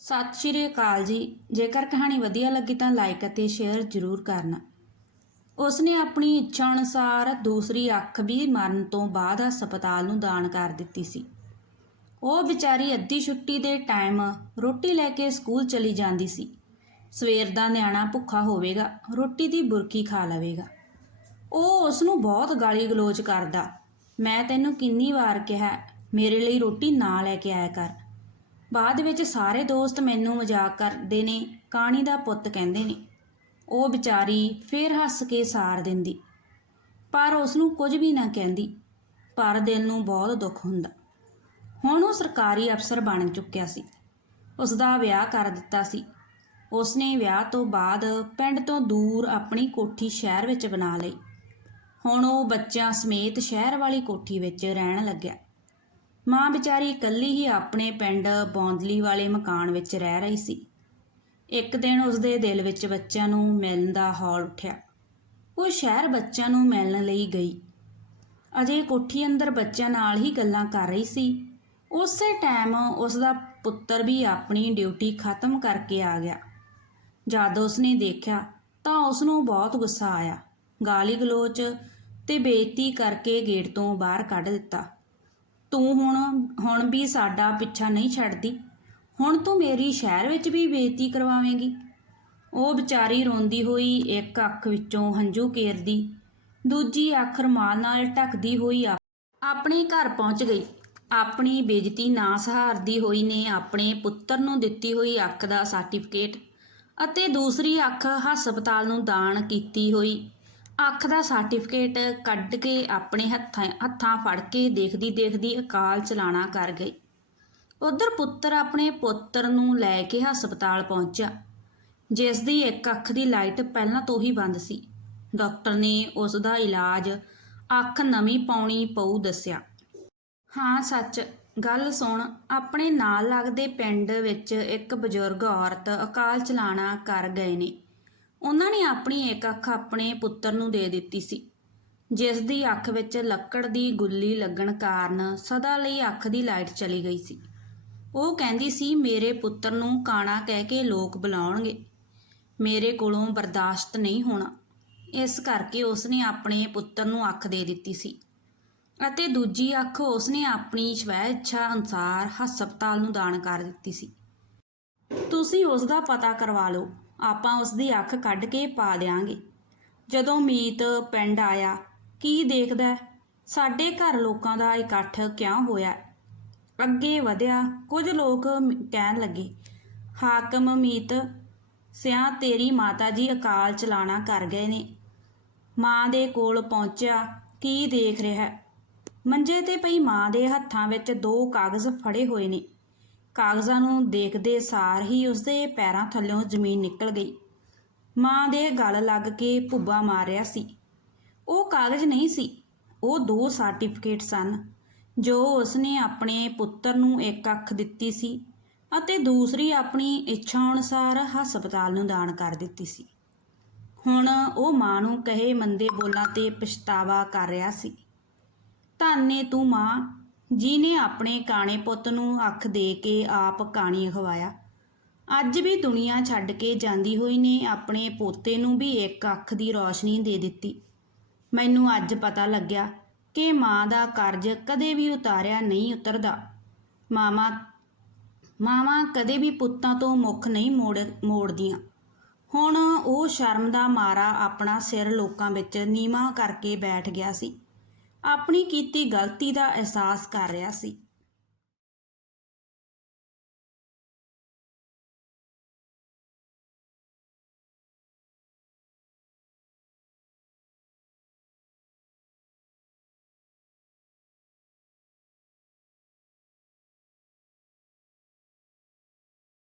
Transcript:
ਸਤਿ ਸ਼੍ਰੀ ਅਕਾਲ ਜੀ। ਜੇਕਰ ਕਹਾਣੀ ਵਧੀਆ ਲੱਗੀ ਤਾਂ ਲਾਈਕ ਅਤੇ ਸ਼ੇਅਰ ਜ਼ਰੂਰ ਕਰਨਾ। ਉਸਨੇ ਆਪਣੀ ਇੱਛਾ ਅਨੁਸਾਰ ਦੂਸਰੀ ਅੱਖ ਵੀ ਮਰਨ ਤੋਂ ਬਾਅਦ ਹਸਪਤਾਲ ਨੂੰ ਦਾਨ ਕਰ ਦਿੱਤੀ ਸੀ। ਉਹ ਵਿਚਾਰੀ ਅੱਧੀ ਛੁੱਟੀ ਦੇ ਟਾਈਮ ਰੋਟੀ ਲੈ ਕੇ ਸਕੂਲ ਚਲੀ ਜਾਂਦੀ ਸੀ। ਸਵੇਰ ਦਾ ਨਿਆਣਾ ਭੁੱਖਾ ਹੋਵੇਗਾ, ਰੋਟੀ ਦੀ ਬੁਰਕੀ ਖਾ ਲਵੇਗਾ। ਉਹ ਉਸ ਨੂੰ ਬਹੁਤ ਗਾਲੀ ਗਲੋਚ ਕਰਦਾ, ਮੈਂ ਤੈਨੂੰ ਕਿੰਨੀ ਵਾਰ ਕਿਹਾ, ਮੇਰੇ ਲਈ ਰੋਟੀ ਨਾ ਲੈ ਕੇ ਆਇਆ ਕਰ। ਬਾਅਦ ਵਿੱਚ ਸਾਰੇ ਦੋਸਤ ਮੈਨੂੰ ਮਜ਼ਾਕ ਕਰਦੇ ਨੇ, ਕਾਣੀ ਦਾ ਪੁੱਤ ਕਹਿੰਦੇ ਨੇ। ਉਹ ਵਿਚਾਰੀ ਫੇਰ ਹੱਸ ਕੇ ਸਾਰ ਦਿੰਦੀ, ਪਰ ਉਸ ਨੂੰ ਕੁਝ ਵੀ ਨਾ ਕਹਿੰਦੀ, ਪਰ ਦਿਲ ਨੂੰ ਬਹੁਤ ਦੁੱਖ ਹੁੰਦਾ। ਹੁਣ ਉਹ ਸਰਕਾਰੀ ਅਫਸਰ ਬਣ ਚੁੱਕਿਆ ਸੀ। ਉਸ ਦਾ ਵਿਆਹ ਕਰ ਦਿੱਤਾ ਸੀ। ਉਸਨੇ ਵਿਆਹ ਤੋਂ ਬਾਅਦ ਪਿੰਡ ਤੋਂ ਦੂਰ ਆਪਣੀ ਕੋਠੀ ਸ਼ਹਿਰ ਵਿੱਚ ਬਣਾ ਲਈ। ਹੁਣ ਉਹ ਬੱਚਿਆਂ ਸਮੇਤ ਸ਼ਹਿਰ ਵਾਲੀ ਕੋਠੀ ਵਿੱਚ ਰਹਿਣ ਲੱਗਿਆ। ਮਾਂ ਵਿਚਾਰੀ ਇਕੱਲੀ ਹੀ ਆਪਣੇ ਪਿੰਡ ਬੌਂਦਲੀ ਵਾਲੇ ਮਕਾਨ ਵਿੱਚ ਰਹਿ ਰਹੀ ਸੀ। ਇੱਕ ਦਿਨ ਉਸਦੇ ਦਿਲ ਵਿੱਚ ਬੱਚਿਆਂ ਨੂੰ ਮਿਲਣ ਦਾ ਹੌਲ ਉੱਠਿਆ। ਉਹ ਸ਼ਹਿਰ ਬੱਚਿਆਂ ਨੂੰ ਮਿਲਣ ਲਈ ਗਈ। ਅਜੇ ਕੋਠੀ ਅੰਦਰ ਬੱਚਿਆਂ ਨਾਲ ਹੀ ਗੱਲਾਂ ਕਰ ਰਹੀ ਸੀ। ਉਸੇ ਟਾਈਮ ਉਸ ਦਾ ਪੁੱਤਰ ਵੀ ਆਪਣੀ ਡਿਊਟੀ ਖਤਮ ਕਰਕੇ ਆ ਗਿਆ। ਜਦ ਉਸਨੇ ਦੇਖਿਆ ਤਾਂ ਉਸ ਨੂੰ ਬਹੁਤ ਗੁੱਸਾ ਆਇਆ। ਗਾਲੀ ਗਲੋਚ ਤੇ ਬੇਇੱਜ਼ਤੀ ਕਰਕੇ ਗੇਟ ਤੋਂ ਬਾਹਰ ਕੱਢ ਦਿੱਤਾ। ਤੂੰ ਹੁਣ ਹੁਣ ਵੀ ਸਾਡਾ ਪਿੱਛਾ ਨਹੀਂ ਛੱਡਦੀ। ਹੁਣ ਤੂੰ ਮੇਰੀ ਸ਼ਹਿਰ ਵਿੱਚ ਵੀ ਬੇਇੱਜ਼ਤੀ ਕਰਵਾਵੇਂਗੀ। ਉਹ ਵਿਚਾਰੀ ਰੋਂਦੀ ਹੋਈ ਇੱਕ ਅੱਖ ਵਿੱਚੋਂ ਹੰਝੂ ਕੇਰਦੀ ਦੂਜੀ ਅੱਖ ਰੁਮਾਲ ਨਾਲ ਢੱਕਦੀ ਹੋਈ ਆ- ਆਪਣੇ ਘਰ ਪਹੁੰਚ ਗਈ। ਆਪਣੀ ਬੇਇੱਜ਼ਤੀ ਨਾ ਸਹਾਰਦੀ ਹੋਈ ਨੇ ਆਪਣੇ ਪੁੱਤਰ ਨੂੰ ਦਿੱਤੀ ਹੋਈ ਅੱਖ ਦਾ ਸਰਟੀਫਿਕੇਟ ਅਤੇ ਦੂਸਰੀ ਅੱਖ ਹਸਪਤਾਲ ਨੂੰ ਦਾਨ ਕੀਤੀ ਹੋਈ। ਅੱਖ ਦਾ ਸਰਟੀਫਿਕੇਟ ਕੱਢ ਕੇ ਆਪਣੇ ਹੱਥਾਂ ਹੱਥਾਂ ਫੜ ਕੇ ਦੇਖਦੀ ਦੇਖਦੀ ਅਕਾਲ ਚਲਾਣਾ ਕਰ ਗਈ। ਉਧਰ ਪੁੱਤਰ ਆਪਣੇ ਪੁੱਤਰ ਨੂੰ ਲੈ ਕੇ ਹਸਪਤਾਲ ਪਹੁੰਚਿਆ ਜਿਸ ਦੀ ਇੱਕ ਅੱਖ ਦੀ ਲਾਈਟ ਪਹਿਲਾਂ ਤੋਂ ਹੀ ਬੰਦ ਸੀ। ਡਾਕਟਰ ਨੇ ਉਸ ਦਾ ਇਲਾਜ ਅੱਖ ਨਵੀਂ ਪਾਉਣੀ ਪਊ ਦੱਸਿਆ। ਹਾਂ, ਸੱਚ, ਗੱਲ ਸੁਣ, ਆਪਣੇ ਨਾਲ ਲੱਗਦੇ ਪਿੰਡ ਵਿੱਚ ਇੱਕ ਬਜ਼ੁਰਗ ਔਰਤ ਅਕਾਲ ਚਲਾਣਾ ਕਰ ਗਏ ਨੇ। ਉਹਨਾਂ ਨੇ ਆਪਣੀ ਇੱਕ ਅੱਖ ਆਪਣੇ ਪੁੱਤਰ ਨੂੰ ਦੇ ਦਿੱਤੀ ਸੀ, ਜਿਸ ਦੀ ਅੱਖ ਵਿੱਚ ਲੱਕੜ ਦੀ ਗੁੱਲੀ ਲੱਗਣ ਕਾਰਨ ਸਦਾ ਲਈ ਅੱਖ ਦੀ ਲਾਈਟ ਚਲੀ ਗਈ ਸੀ। ਉਹ ਕਹਿੰਦੀ ਸੀ, ਮੇਰੇ ਪੁੱਤਰ ਨੂੰ ਕਾਣਾ ਕਹਿ ਕੇ ਲੋਕ ਬੁਲਾਉਣਗੇ। ਮੇਰੇ ਕੋਲੋਂ ਬਰਦਾਸ਼ਤ ਨਹੀਂ ਹੋਣਾ। ਇਸ ਕਰਕੇ ਉਸਨੇ ਆਪਣੇ ਪੁੱਤਰ ਨੂੰ ਅੱਖ ਦੇ ਦਿੱਤੀ ਸੀ ਅਤੇ ਦੂਜੀ ਅੱਖ ਉਸਨੇ ਆਪਣੀ ਸਵੈ ਇੱਛਾ ਅਨੁਸਾਰ ਹਸਪਤਾਲ ਨੂੰ ਦਾਨ ਕਰ ਦਿੱਤੀ ਸੀ। ਤੁਸੀਂ ਉਸ ਦਾ ਪਤਾ ਕਰਵਾ ਲਓ। ਆਪਾਂ ਉਸ ਦੀ ਅੱਖ ਕੱਢ ਕੇ ਪਾ ਦਿਆਂਗੇ। ਜਦੋਂ ਮੀਤ ਪਿੰਡ ਆਇਆ, ਕੀ ਦੇਖਦਾ ਸਾਡੇ ਘਰ ਲੋਕਾਂ ਦਾ ਇਕੱਠ ਕਿਉਂ ਹੋਇਆ? ਅੱਗੇ ਵਧਿਆ, ਕੁਝ ਲੋਕ ਕਹਿਣ ਲੱਗੇ, ਹਾਕਮ ਮੀਤ, ਸਿਆ ਤੇਰੀ ਮਾਤਾ ਜੀ ਅਕਾਲ ਚਲਾਣਾ ਕਰ ਗਏ ਨੇ। ਮਾਂ ਦੇ ਕੋਲ ਪਹੁੰਚਿਆ, ਕੀ ਦੇਖ ਰਿਹਾ ਮੰਜੇ ਤੇ ਪਈ ਮਾਂ ਦੇ ਹੱਥਾਂ ਵਿੱਚ ਦੋ ਕਾਗਜ਼ ਫੜੇ ਹੋਏ ਨੇ। ਕਾਗਜ਼ਾਂ ਨੂੰ ਦੇਖਦੇ ਸਾਰ ਹੀ ਉਸਦੇ ਪੈਰਾਂ ਥੱਲਿਓਂ ਜ਼ਮੀਨ ਨਿਕਲ ਗਈ। ਮਾਂ ਦੇ ਗਲ ਲੱਗ ਕੇ ਭੁੱਬਾ ਮਾਰਿਆ ਸੀ। ਉਹ ਕਾਗਜ਼ ਨਹੀਂ ਸੀ, ਉਹ ਦੋ ਸਰਟੀਫਿਕੇਟ ਸਨ, ਜੋ ਉਸਨੇ ਆਪਣੇ ਪੁੱਤਰ ਨੂੰ ਇੱਕ ਅੱਖ ਦਿੱਤੀ ਸੀ ਅਤੇ ਦੂਸਰੀ ਆਪਣੀ ਇੱਛਾ ਅਨੁਸਾਰ ਹਸਪਤਾਲ ਨੂੰ ਦਾਨ ਕਰ ਦਿੱਤੀ ਸੀ। ਹੁਣ ਉਹ ਮਾਂ ਨੂੰ ਕਹੇ ਮੰਦੇ ਬੋਲਾਂ ਤੇ ਪਛਤਾਵਾ ਕਰ ਰਿਹਾ ਸੀ। ਧੰਨੇ ਤੂੰ ਮਾਂ ਜਿਨੇ ਆਪਣੇ ਕਾਣੇ ਪੁੱਤ ਨੂੰ ਅੱਖ ਦੇ ਕੇ ਆਪ ਕਾਣੀ ਅਖਵਾਇਆ। ਅੱਜ ਵੀ ਦੁਨੀਆ ਛੱਡ ਕੇ ਜਾਂਦੀ ਹੋਈ ਨੇ ਆਪਣੇ ਪੋਤੇ ਨੂੰ ਵੀ ਇੱਕ ਅੱਖ ਦੀ ਰੌਸ਼ਨੀ ਦੇ ਦਿੱਤੀ। ਮੈਨੂੰ ਅੱਜ ਪਤਾ ਲੱਗਿਆ ਕਿ ਮਾਂ ਦਾ ਕਰਜ਼ ਕਦੇ ਵੀ ਉਤਾਰਿਆ ਨਹੀਂ ਉਤਰਦਾ। ਮਾਮਾ ਮਾਵਾਂ ਕਦੇ ਵੀ ਪੁੱਤਾਂ ਤੋਂ ਮੁੱਖ ਨਹੀਂ ਮੋੜ, ਮੋੜਦੀਆਂ। ਹੁਣ ਉਹ ਸ਼ਰਮ ਦਾ ਮਾਰਾ ਆਪਣਾ ਸਿਰ ਲੋਕਾਂ ਵਿੱਚ ਨੀਵਾਂ ਕਰਕੇ ਬੈਠ ਗਿਆ ਸੀ। ਆਪਣੀ ਕੀਤੀ ਗਲਤੀ ਦਾ ਅਹਿਸਾਸ ਕਰ ਰਿਹਾ ਸੀ।